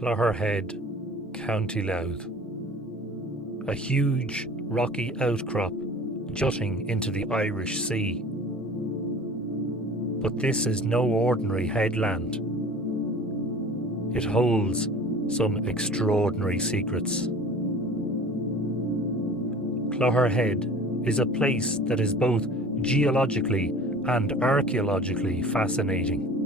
Clogherhead, County Louth. A huge rocky outcrop jutting into the Irish Sea. But this is no ordinary headland. It holds some extraordinary secrets. Clogherhead is a place that is both geologically and archaeologically fascinating.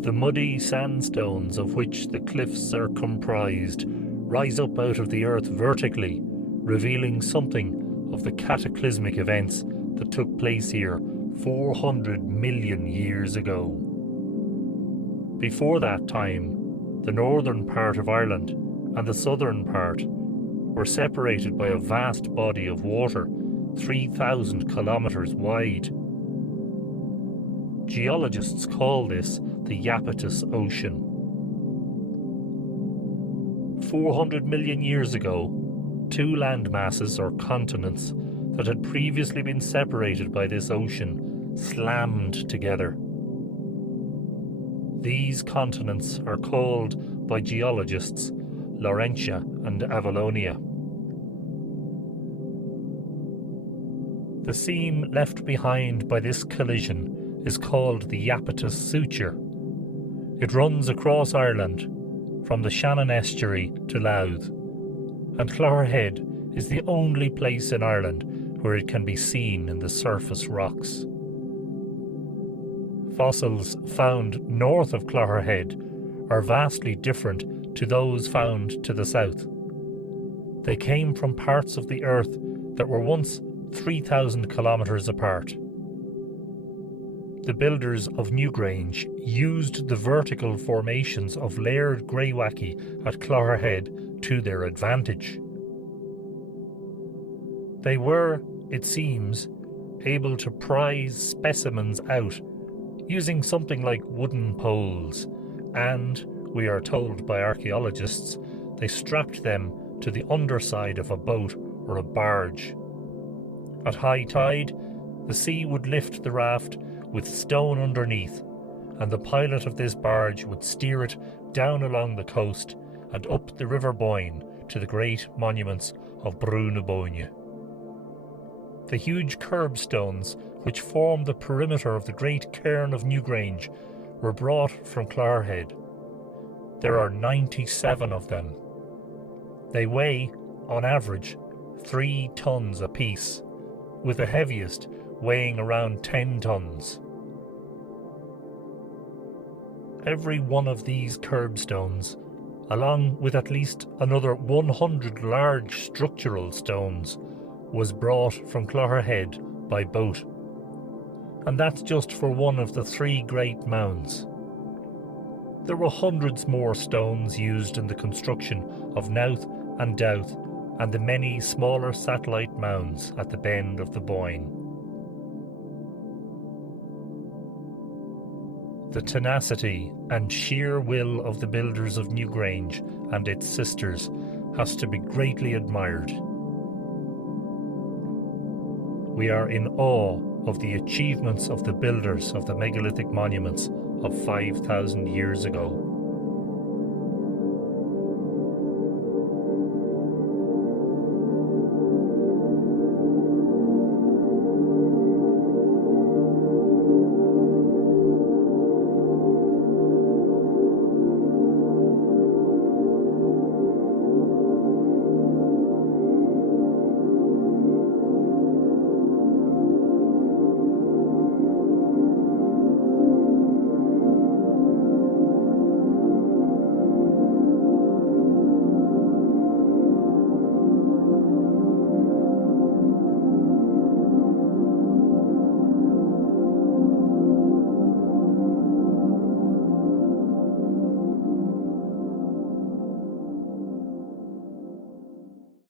The muddy sandstones of which the cliffs are comprised rise up out of the earth vertically, revealing something of the cataclysmic events that took place here 400 million years ago. Before that time, the northern part of Ireland and the southern part were separated by a vast body of water 3,000 kilometres wide. Geologists call this the Iapetus Ocean. 400 million years ago, two land masses or continents that had previously been separated by this ocean slammed together. These continents are called by geologists Laurentia and Avalonia. The seam left behind by this collision is called the Iapetus Suture. It runs across Ireland from the Shannon estuary to Louth, and Clogherhead is the only place in Ireland where it can be seen in the surface rocks. Fossils found north of Clogherhead are vastly different to those found to the south. They came from parts of the earth that were once 3,000 kilometres apart. The builders of Newgrange used the vertical formations of Laird Greywacke at Clogherhead to their advantage. They were, it seems, able to prize specimens out using something like wooden poles, and, we are told by archaeologists, they strapped them to the underside of a boat or a barge. At high tide, the sea would lift the raft with stone underneath, and the pilot of this barge would steer it down along the coast and up the River Boyne to the great monuments of Brú na Bóinne. The huge curbstones which form the perimeter of the great cairn of Newgrange were brought from Clogherhead. There are 97 of them. They weigh, on average, 3 tons apiece, with the heaviest weighing around 10 tons. Every one of these curbstones, along with at least another 100 large structural stones, was brought from Clogherhead by boat. And that's just for one of the 3 great mounds. There were hundreds more stones used in the construction of Louth and Douth and the many smaller satellite mounds at the bend of the Boyne. The tenacity and sheer will of the builders of Newgrange and its sisters has to be greatly admired. We are in awe of the achievements of the builders of the megalithic monuments of 5,000 years ago.